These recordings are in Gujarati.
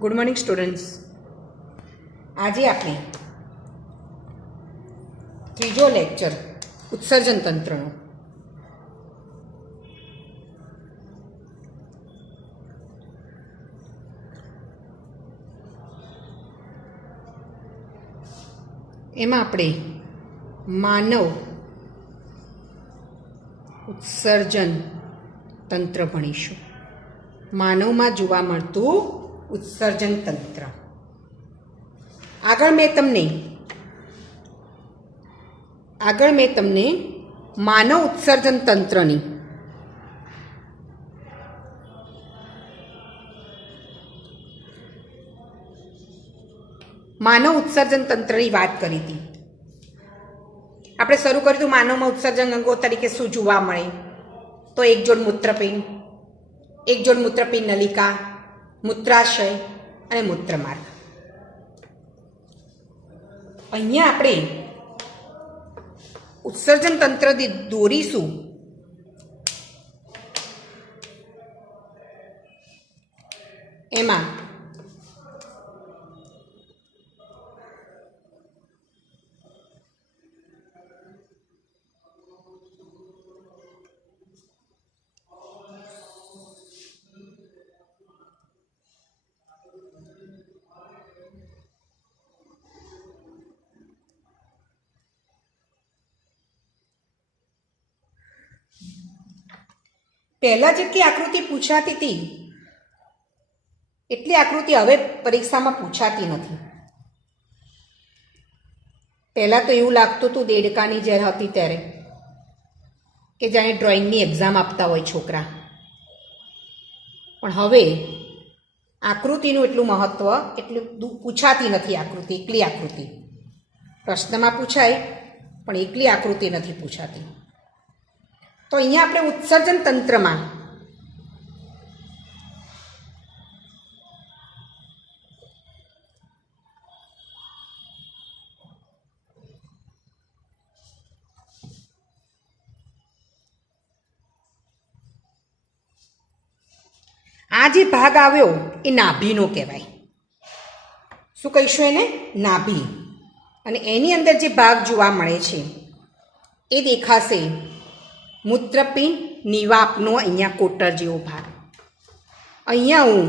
Good morning students. આજે આપણે ત્રીજો લેક્ચર ઉત્સર્જન તંત્રનો એમાં આપણે માનવ ઉત્સર્જન તંત્ર ભણીશું. માનવમાં જોવા મળતું ઉત્સર્જન તંત્ર. આગળ મેં તમને માનવ ઉત્સર્જન તંત્રની વાત કરી હતી. આપણે શરૂ કર્યું હતું માનવમાં ઉત્સર્જન અંગો તરીકે શું જોવા મળે, તો એક જોડ મૂત્રપિંડ નલિકા, મૂત્રાશય અને મૂત્રમાર્ગ. અહીંયા આપણે ઉત્સર્જન તંત્ર દોરીશું એમાં પહેલા જેટલી આકૃતિ પૂછાતી હતી એટલી આકૃતિ હવે પરીક્ષામાં પૂછાતી નથી. પહેલા તો એવું લાગતું હતું દેડકાની જ્યારે હતી ત્યારે કે જાણે ડ્રોઈંગની એક્ઝામ આપતા હોય છોકરા. પણ હવે આકૃતિનું એટલું મહત્વ એટલું પૂછાતી નથી. આકૃતિ એકલી આકૃતિ પ્રશ્નમાં પૂછાય પણ એકલી આકૃતિ નથી પૂછાતી. તો અહીંયા આપણે ઉત્સર્જન તંત્રમાં આ જે ભાગ આવ્યો એ નાભીનો કહેવાય. શું કહીશું એને? નાભી. અને એની અંદર જે ભાગ જોવા મળે છે એ દેખાશે મૂત્રપિંડ નિવાપનો અહીંયા કોટર જેવો ભાગ. અહીંયા હું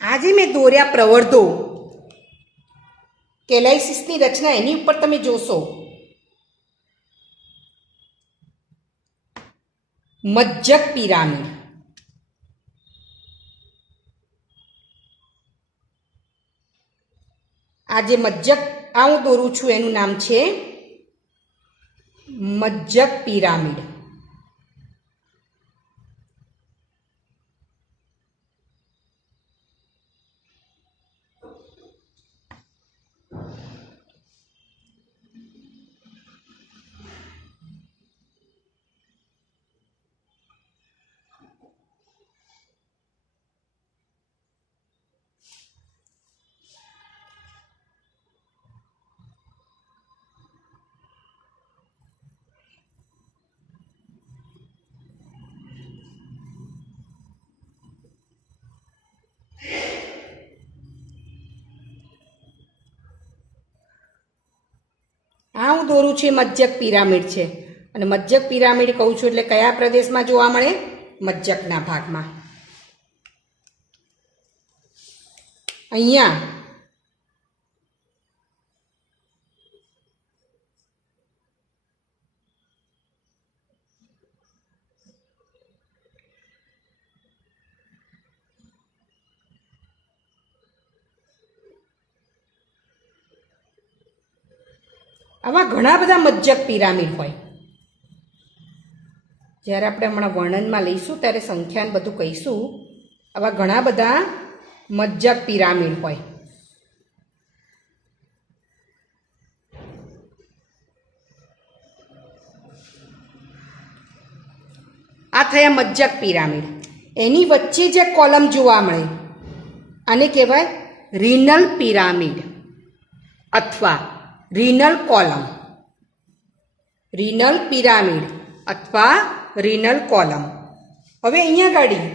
આજે મેં દોર્યા પ્રવર્ધો કેલાઇસિસની રચના એની ઉપર તમે જોશો. મજ્જક પિરામિડ. આ જે મજ્જક હું દોરું છું એનું નામ છે મજ્જક પિરામિડ. હું દોરું છું એ મજ્જક પિરામિડ છે. અને મજ્જક પિરામિડ કહું છું એટલે કયા પ્રદેશમાં જોવા મળે? મજ્જકના ભાગમાં. અહીંયા આવા ઘણા બધા મજ્જક પિરામિડ હોય. જ્યારે આપણે હમણાં વર્ણનમાં લઈશું ત્યારે સંખ્યાને બધું કહીશું. આવા ઘણા બધા મજ્જક પિરામિડ હોય. થયા મજ્જક પિરામિડ, એની વચ્ચે જે કોલમ જોવા મળે આને કહેવાય રીનલ પિરામિડ અથવા રીનલ કોલમ. રીનલ પિરામિડ અથવા રીનલ કોલમ. હવે અહીંયા ગાડી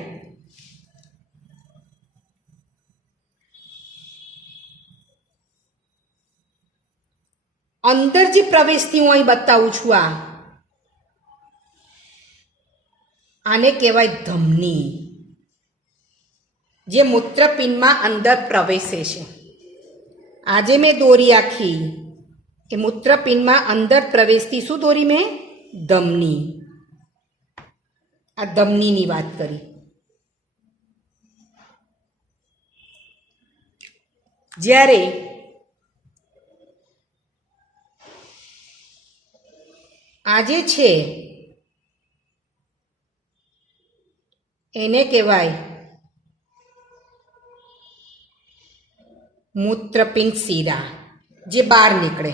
અંદર જે પ્રવેશથી હું અહીં બતાવું છું, આને કહેવાય ધમની, જે મૂત્રપિંડમાં અંદર પ્રવેશે છે. આજે મેં દોરી આખી એ મૂત્રપિંડમાં અંદર પ્રવેશતી શું દોરી મેં? ધમની. આ ધમનીની વાત કરી. જ્યારે આજે છે એને કહેવાય મૂત્રપિંડ શિરા, જે બહાર નીકળે.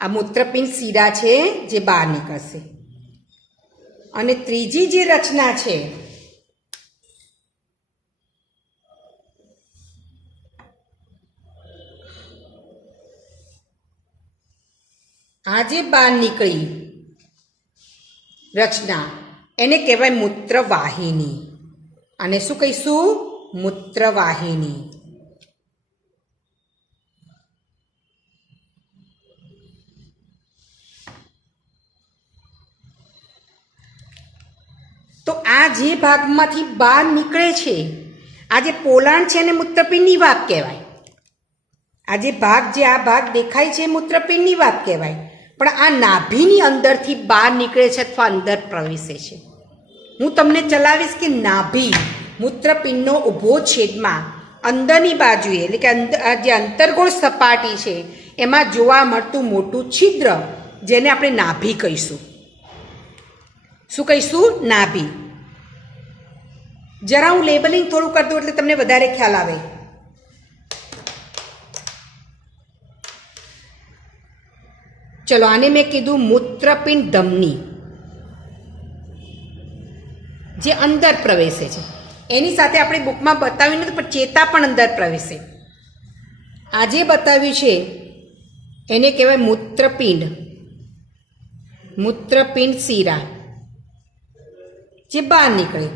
આ મૂત્રપિંડ શિરા છે જે બહાર નીકળશે. અને ત્રીજી જે રચના છે આ જે બહાર નીકળી રચના એને કહેવાય મૂત્રવાહિની. અને શું કહીશું? મૂત્રવાહિની. તો આ જે ભાગમાંથી બહાર નીકળે છે, આ જે પોલાણ છે એને મૂત્રપિંડની વાપ કહેવાય. આ જે ભાગ, જે આ ભાગ દેખાય છે મૂત્રપિંડની વાપ કહેવાય. પણ આ નાભીની અંદરથી બહાર નીકળે છે અથવા અંદર પ્રવેશે છે. હું તમને ચલાવીશ કે નાભી મૂત્રપિંડનો ઊભો છેદમાં અંદરની બાજુએ, એટલે કે જે અંતર્ગોળ સપાટી છે એમાં જોવા મળતું મોટું છિદ્ર, જેને આપણે નાભી કહીશું. શું કહીશું? નાભી. જરા હું લેબલિંગ થોડું કરી દઉં એટલે તમને વધારે ખ્યાલ આવે. ચલો, આને મેં કીધું મૂત્રપિંડ ધમની, જે અંદર પ્રવેશે છે. એની સાથે આપણે બુકમાં બતાવ્યું નથી, પણ ચેતા પણ અંદર પ્રવેશે. આજે બતાવ્યું છે એને કહેવાય મૂત્રપિંડ, મૂત્રપિંડ શિરા, જે બહાર નીકળે.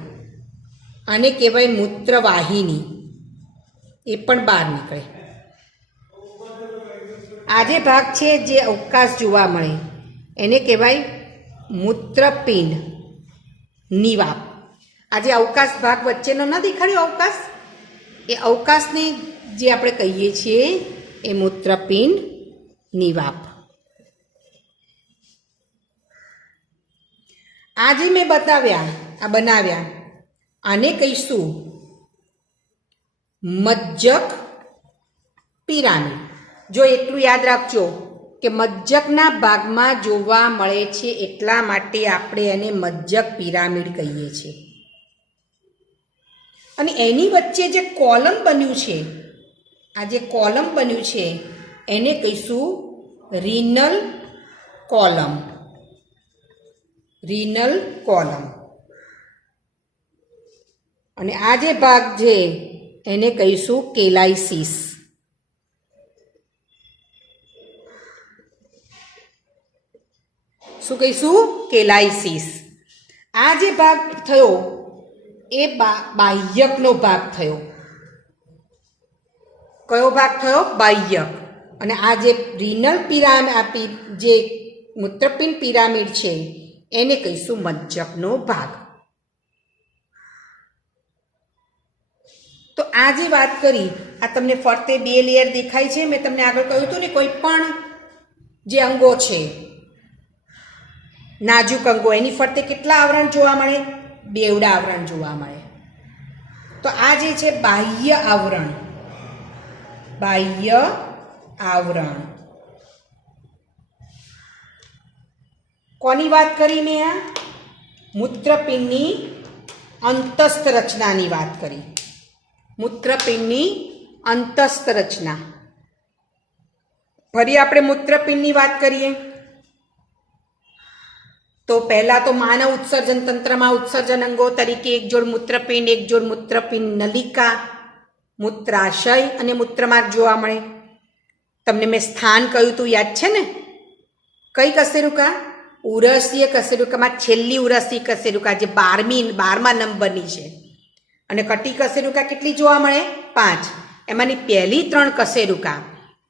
આને કહેવાય મૂત્રવાહિની, એ પણ બહાર નીકળે. આ જે ભાગ છે જે અવકાશ જોવા મળે એને કહેવાય મૂત્રપિંડ નિવાપ. આ જે અવકાશ ભાગ વચ્ચેનો ન દેખાડ્યો અવકાશ, એ અવકાશને જે આપણે કહીએ છીએ એ મૂત્રપિંડ નિવાપ. આ જે મેં બતાવ્યા, આ બનાવ્યા, આને કહીશું મજ્જક પિરામિડ. જો એટલું યાદ રાખજો કે મજ્જકના ભાગમાં જોવા મળે છે એટલા માટે આપણે એને મજ્જક પિરામિડ કહીએ છીએ. અને એની વચ્ચે જે કોલમ બન્યું છે, આ જે કોલમ બન્યું છે એને કહીશું રીનલ કોલમ. રીનલ કોલમ. અને આ જે ભાગ છે એને કહીશું કેલાઇસિસ. શું કહીશું? કેલાઇસિસ. આ જે ભાગ થયો એ બાહ્યકનો ભાગ થયો. કયો ભાગ થયો? બાહ્યક. અને આ જે રીનલ પિરામિડ, જે મૂત્રપિંડ પિરામિડ છે એને કહીશું મજ્જકનો ભાગ. તો આ જે વાત કરી, આ તમને ફરતે 2 લેયર દેખાય છે. મેં તમને આગળ કહ્યું હતું ને, કોઈ પણ જે અંગો છે, નાજુક અંગો, એની ફરતે કેટલા આવરણ જોવા મળે? 2 આવરણ જોવા મળે. તો આ જે છે બાહ્ય આવરણ. બાહ્ય આવરણ. કોની વાત કરી મેં? આ મૂત્રપિંડની અંતસ્થ રચનાની વાત કરી. મૂત્રપિંડની અંતસ્થ રચના. ફરી આપણે મૂત્રપિંડની વાત કરીએ. તો પહેલા તો માનવ ઉત્સર્જન તંત્રમાં ઉત્સર્જન અંગો તરીકે એક જોડ મૂત્રપિંડ, એક જોડ મૂત્રપિંડ નલિકા, મૂત્રાશય અને મૂત્રમાર્ગ જોવા મળે. તમને મેં સ્થાન કહ્યું તું યાદ છે ને? કઈ કશેરુકા? ઉરસીય કશેરુકામાં છેલ્લી ઉરસી કશેરુકા જે 12મા નંબરની છે. અને કટી કશેરુકા કેટલી જોવા મળે? 5. એમાંની પહેલી 3 કશેરુકા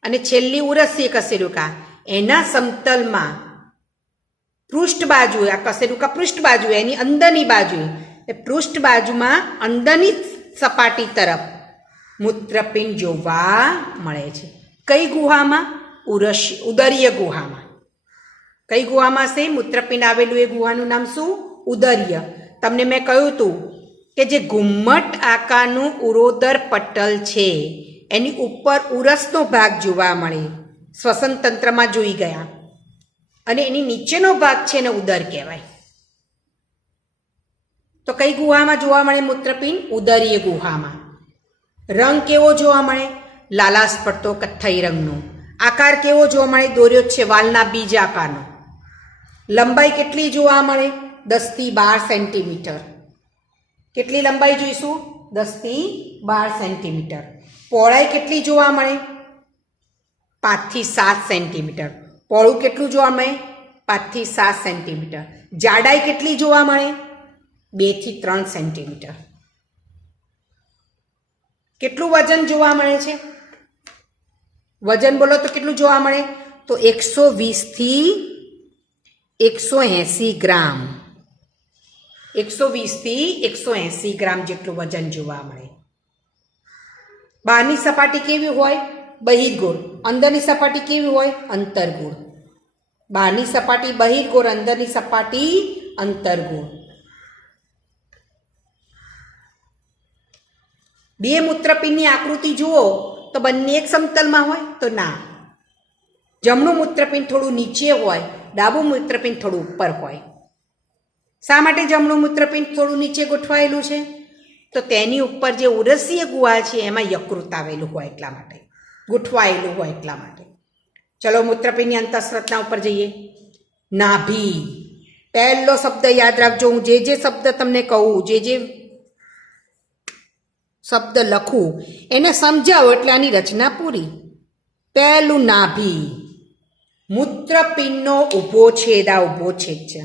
અને છેલ્લી ઉરસીય કશેરુકા એના સમતલમાં પૃષ્ઠ બાજુ, આ કશેરુકા પૃષ્ઠ બાજુ, એની અંદરની બાજુ, પૃષ્ઠ બાજુમાં અંદરની સપાટી તરફ મૂત્રપિંડ જોવા મળે છે. કઈ ગુહામાં? ઉદરીય ગુહામાં. કઈ ગુહામાં છે મૂત્રપિંડ આવેલું? એ ગુહાનું નામ શું? ઉદરીય. તમને મેં કહ્યું હતું કે જે ઘુમ્મટ આકારનું ઉરોદર પટલ છે એની ઉપર ઉરસનો ભાગ જોવા મળે, શ્વસન તંત્રમાં જોઈ ગયા, અને એની નીચેનો ભાગ છે ને ઉદર કહેવાય. તો કઈ ગુહામાં જોવા મળે મૂત્રપિંડ? ઉદરીય ગુહામાં. રંગ કેવો જોવા મળે? લાલાશ પડતો કથ્થઈ રંગનો. આકાર કેવો જોવા મળે? દોર્યો છે વાલના બીજ આકારનો. લંબાઈ કેટલી જોવા મળે? 10 થી 12 સેન્ટીમીટર. કેટલી લંબાઈ જોઈશું? 10 થી 12 સેન્ટીમીટર. પહોળાઈ કેટલી જોવા મળે? 5 થી 7 સેન્ટીમીટર. પહોળું કેટલું જોવા મળે? 5 થી 7 સેન્ટીમીટર. જાડાઈ કેટલી જોવા મળે? 2 થી 3 સેન્ટીમીટર. કેટલું વજન જોવા મળે છે? વજન બોલો તો કેટલું જોવા મળે? તો 120 થી 180 ગ્રામ. 120 થી 180 ગ્રામ જેટલું વજન જોવા મળે. બહારની સપાટી કેવી હોય? બહિર્ગોળ. અંદરની સપાટી કેવી હોય? અંતર્ગોળ. બહારની સપાટી બહિર્ગોળ, અંદરની સપાટી અંતર્ગોળ. બે મૂત્રપિંડની આકૃતિ જુઓ તો બંને એક સમતલમાં હોય? તો ના. જમણું મૂત્રપિંડ થોડું નીચે હોય, ડાબું મૂત્રપિંડ થોડું ઉપર હોય. શા માટે જમણું મૂત્રપિંડ થોડું નીચે ગોઠવાયેલું છે? તો તેની ઉપર જે ઉરસીય ગુહા છે એમાં યકૃત આવેલું હોય એટલા માટે, ગોઠવાયેલું હોય એટલા માટે. ચલો મૂત્રપિંડની અંતઃસ્ત્રાવના ઉપર જઈએ. નાભી. પહેલો શબ્દ યાદ રાખજો. હું જે શબ્દ તમને કહું, જે શબ્દ લખું એને સમજાવો એટલે આની રચના પૂરી. પહેલું નાભી. મૂત્રપિંડનો ઊભો છેદ, આ ઊભો છેદ છે.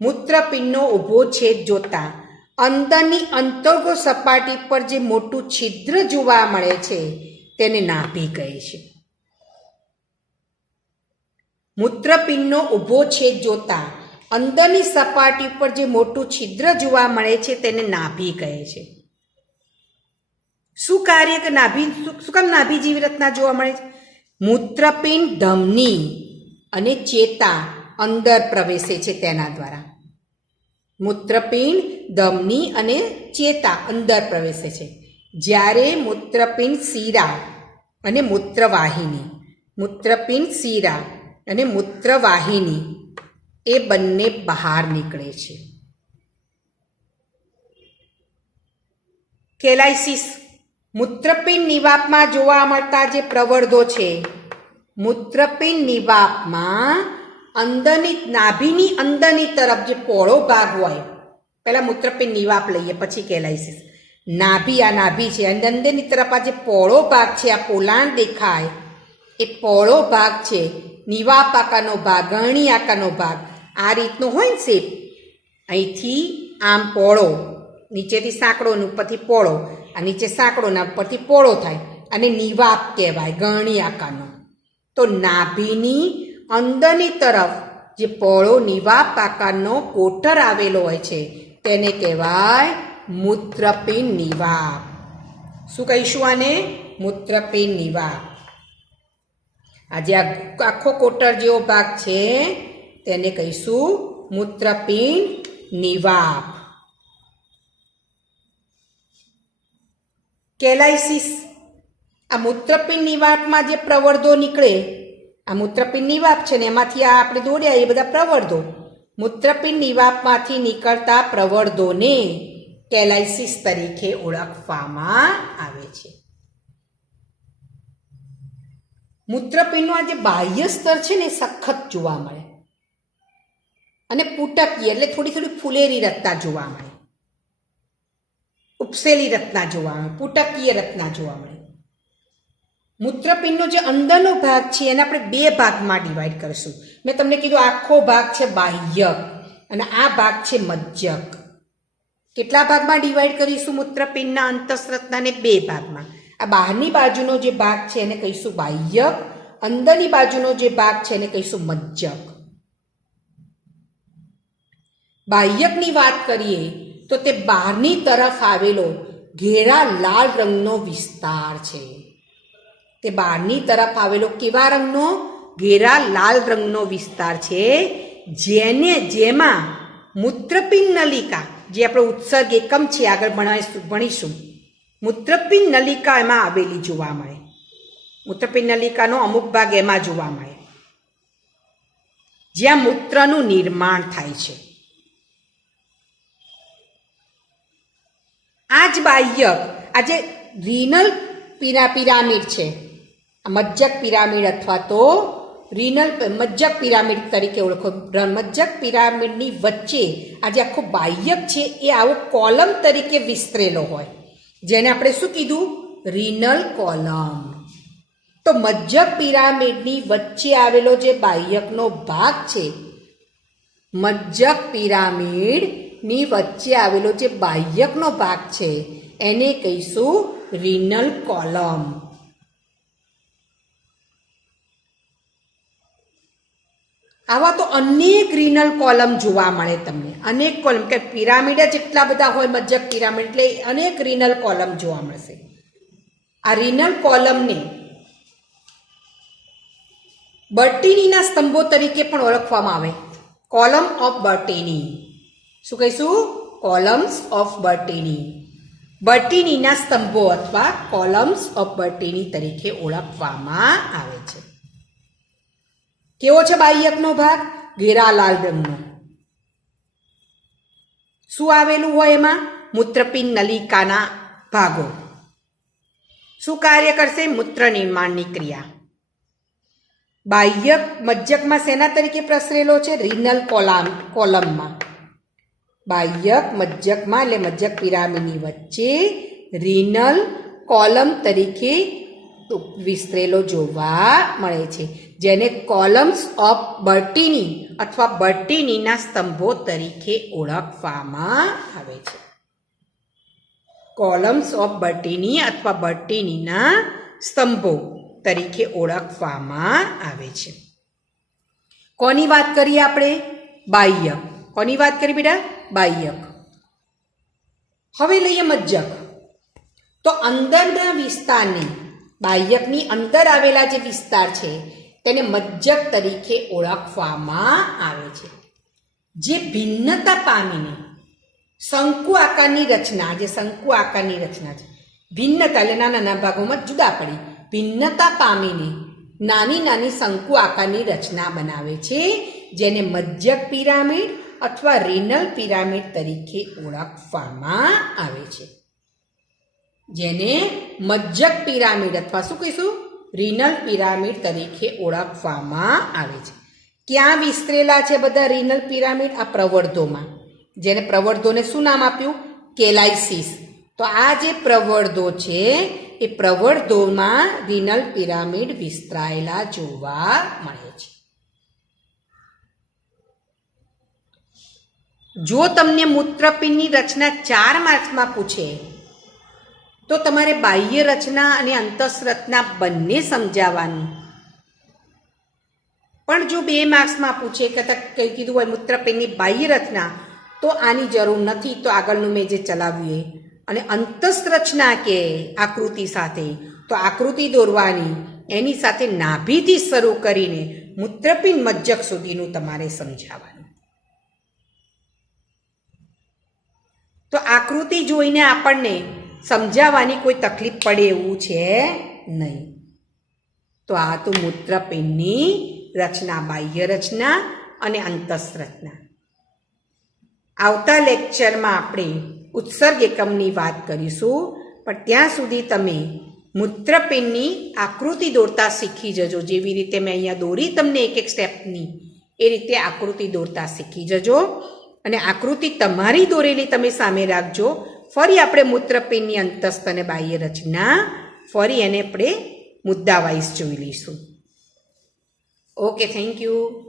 મૂત્રપિંડનો ઊભો છેદ જોતા અંદરની અંતર્ગો સપાટી પર જે મોટું છિદ્ર જોવા મળે છે તેને નાભી કહે છે. મૂત્રપિંડનો ઊભો છેદ જોતા અંદરની સપાટી પર જે મોટું છિદ્ર જોવા મળે છે તેને નાભી કહે છે. શું કાર્ય કે નાભી, શું કામ નાભી જેવી રચના જોવા મળે છે? મૂત્રપિંડ ધમની અને ચેતા અંદર પ્રવેશે છે તેના દ્વારા. મૂત્રપિંડ ધમની અને ચેતા અંદર પ્રવેશે છે. જ્યારે મૂત્રપિંડ શિરા અને મૂત્રવાહિની, મૂત્રપિંડ શિરા અને મૂત્રવાહિની એ બંને બહાર નીકળે છે. કેલાઇસિસ. મૂત્રપિંડ નિવાપમાં જોવા મળતા જે પ્રવર્ધો છે, મૂત્રપિંડ નિવાપમાં અંદરની, નાભીની અંદરની તરફ જે પહોળો ભાગ હોય, પહેલા મૂત્રપિંડ નિવાપ લઈએ પછી કેલાઇસિસ. નાભી, આ નાભી છે, અંદરની તરફ આ જે પહોળો ભાગ છે, આ પોલાણ દેખાય, એ પહોળો ભાગ છે નિવાપ આકારનો ભાગ, ગરણી આકારનો ભાગ. આ રીતનો હોય ને શેપ, અહીંથી આમ પહોળો, નીચેથી સાંકડો ને ઉપરથી પહોળો, આ નીચે સાંકડો ને ઉપરથી પહોળો થાય, અને નિવાપ કહેવાય, ગરણી આકારનો. તો નાભીની અંદરની તરફ જે પહોળો નિવાપ આકારનો કોટર આવેલો હોય છે તેને કહેવાય મૂત્રપિંડ નિવાપ. શું કહીશું આને? મૂત્રપિંડ નિવાપ. આજે આ આખો કોટર જેવો ભાગ છે તેને કહીશું મૂત્રપિંડ નિવાપ. કેલાઇસિસ. આ મૂત્રપિંડ નિવાપમાં જે પ્રવર્ધો નીકળે, આ મૂત્રપિંડ નિવાપ છે ને એમાંથી આ આપણે દોર્યા એ બધા પ્રવર્ધો. મૂત્રપિંડ નિવાપમાંથી નીકળતા પ્રવર્ધોને કેલાઇસિસ તરીકે ઓળખવામાં આવે છે. મૂત્રપિંડનું આ જે બાહ્ય સ્તર છે ને એ સખત જોવા મળે. અને પુટકીય એટલે થોડી થોડી ફૂલેરી રચના જોવા મળે, ઉપસેલી રચના જોવા મળે, પુટકીય રચના જોવા મળે. મૂત્રપિંડનો જે અંદરનો ભાગ છે એને આપણે બે ભાગમાં ડિવાઈડ કરીશું. મેં તમને કીધું આખો ભાગ છે બાહ્યક અને આ ભાગ છે મજ્જક. કેટલા ભાગમાં ડિવાઈડ કરીશું મૂત્રપિંડના અંતસ્રચનાને? બે ભાગમાં. આ બહારની બાજુનો જે ભાગ છે એને કહીશું બાહ્યક, અંદરની બાજુનો જે ભાગ છે એને કહીશું મજ્જક. બાહ્યકની વાત કરીએ તો તે બહારની તરફ આવેલો ઘેરા લાલ રંગનો વિસ્તાર છે. તે બહારની તરફ આવેલો કેવા રંગનો? ઘેરા લાલ રંગનો વિસ્તાર છે, જેમાં મૂત્રપિંડ નલિકા, જે આપણો ઉત્સર્ગ એકમ છે, આગળ ભણીશું, મૂત્રપિંડ નલિકા એમાં આવેલી જોવા મળે. મૂત્રપિંડ નલિકાનો અમુક ભાગ એમાં જોવા મળે, જ્યાં મૂત્રનું નિર્માણ થાય છે. આ જ બાહ્યક, આ જે રીનલ પિરામિડ છે, મજ્જક પિરામિડ અથવા તો મજ્જક પિરામિડ તરીકે ઓળખો. મજ્જક પિરામિડની વચ્ચે આ જે આખો બાહ્યક છે એ આવો કોલમ તરીકે વિસ્તરેલો હોય, જેને આપણે શું કીધું? રીનલ કોલમ. તો મજ્જક પિરામિડની વચ્ચે આવેલો જે બાહ્યકનો ભાગ છે, મજ્જક પિરામિડની વચ્ચે આવેલો જે બાહ્યકનો ભાગ છે એને કહીશું રીનલ કોલમ. આવા તો અનેક રીનલ કોલમ જોવા મળે તમને, અનેક કોલમ, કે પિરામિડ જ એટલા બધા હોય મજ્જક પિરામિડ, એટલે અનેક રીનલ કોલમ જોવા મળશે. આ રીનલ કોલમને બર્ટીનીના સ્તંભો તરીકે પણ ઓળખવામાં આવે. કોલમ ઓફ બર્ટીની. શું કહીશું? Columns of બર્ટીની. બર્ટીનીના સ્તંભો અથવા કોલમ્સ ઓફ બર્ટીની તરીકે ઓળખવામાં આવે છે. કેવો છે બાહ્યકનો ભાગ? ઘેરા લાલ રંગનો. શું આવેલું હોય એમાં? મૂત્રપિંડ નલિકાના ભાગો. શું કાર્ય કરશે? મૂત્ર નિર્માણની ક્રિયા. બાહ્યક મજ્જકમાં શેના તરીકે પ્રસરેલો છે? રીનલ કોલમમાં. બાહ્યક મજ્જકમાં એટલે મજ્જક પિરામિડની વચ્ચે રીનલ કોલમ તરીકે વિસ્તરેલો જોવા મળે છે, જેને કોલમ્સ ઓફ બર્ટીની અથવા બર્ટીનીના સ્તંભો તરીકે ઓળખવામાં આવે છે. કોલમ્સ ઓફ બર્ટીની અથવા બર્ટીનીના સ્તંભો તરીકે ઓળખવામાં આવે છે. કોની વાત કરીએ આપણે? બાહ્યક. કોની વાત કરી બેટા? બાહ્યક. હવે લઈએ મજ્જક. તો અંદરના વિસ્તારને, બાહ્યકની અંદર આવેલા જે વિસ્તાર છે તેને મજ્જક તરીકે ઓળખવામાં આવે છે. જે ભિન્નતા પામીને શંકુ આકારની રચના, જે શંકુ આકારની રચના છે, ભિન્નતા એટલે નાના નાના ભાગોમાં જુદા પડી, ભિન્નતા પામીને નાની નાની શંકુ આકારની રચના બનાવે છે, જેને મજ્જક પિરામિડ અથવા રીનલ પિરામિડ તરીકે ઓળખવામાં આવે છે. જેને મજ્જક પિરામિડ અથવા શું કહીશું? રીનલ પિરામિડ તરીકે ઓળખવામાં આવે છે. ક્યાં વિસ્તરેલા છે બધા રીનલ પિરામિડ? આ પ્રવર્ધોમાં. જેને પ્રવર્ધોને શું નામ આપ્યું? કેલાઇસિસ. તો આ જે પ્રવર્ધો છે એ પ્રવર્ધોમાં રીનલ પિરામિડ વિસ્તરાયેલા જોવા મળે છે. જો તમને મૂત્રપિંડની રચના 4 માર્ક્સમાં પૂછે તો તમારે બાહ્ય રચના અને અંતસ્રચના બંને સમજાવવાનું. પણ જો 2 માર્ક્સમાં પૂછે કે કંઈ કીધું હોય મૂત્રપિંડની બાહ્ય રચના, તો આની જરૂર નથી, તો આગળનું મેં જે ચલાવ્યું અને અંતસ્રચના કે આકૃતિ સાથે, તો આકૃતિ દોરવાની, એની સાથે નાભીથી શરૂ કરીને મૂત્રપિંડ મજ્જક સુધીનું તમારે સમજાવવાનું. તો આકૃતિ જોઈને આપણને સમજાવવાની કોઈ તકલીફ પડે એવું છે નહીં. તો આ તો મૂત્રપિંડની રચના, બાહ્ય રચના અને અંતસ્રચના. આવતા લેક્ચરમાં આપણે ઉત્સર્ગ એકમની વાત કરીશું, પણ ત્યાં સુધી તમે મૂત્રપિંડની આકૃતિ દોરતા શીખી જજો. જેવી રીતે મેં અહીંયા દોરી તમને એક એક સ્ટેપની, એ રીતે આકૃતિ દોરતા શીખી જજો અને આકૃતિ તમારી દોરેલી તમે સામે રાખજો. ફરી આપણે મૂત્રપિંડની અંતસ્થ અને બાહ્ય રચના ફરી એને આપણે મુદ્દા વાઇઝ જોઈ લઈશું. Okay, thank you.